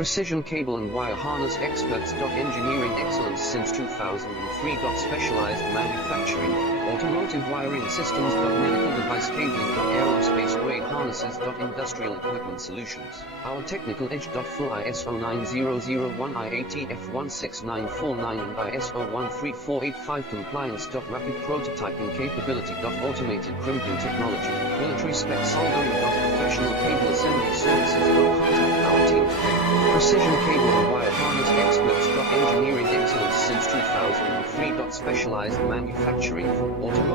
Precision cable and wire harness experts. Engineering excellence since 2003. Specialized manufacturing, automotive wiring systems. Medical device cabling. Aerospace grade harnesses. Industrial equipment solutions. Our technical edge. Full ISO 9001 IATF 16949 and ISO 13485 compliance. Rapid prototyping capability. Automated crimping technology, military spec soldering. Professional cable assembly services. Contact our team today. Precision cable and wire harness experts. Engineering excellence since 2003. Specialized manufacturing, automotive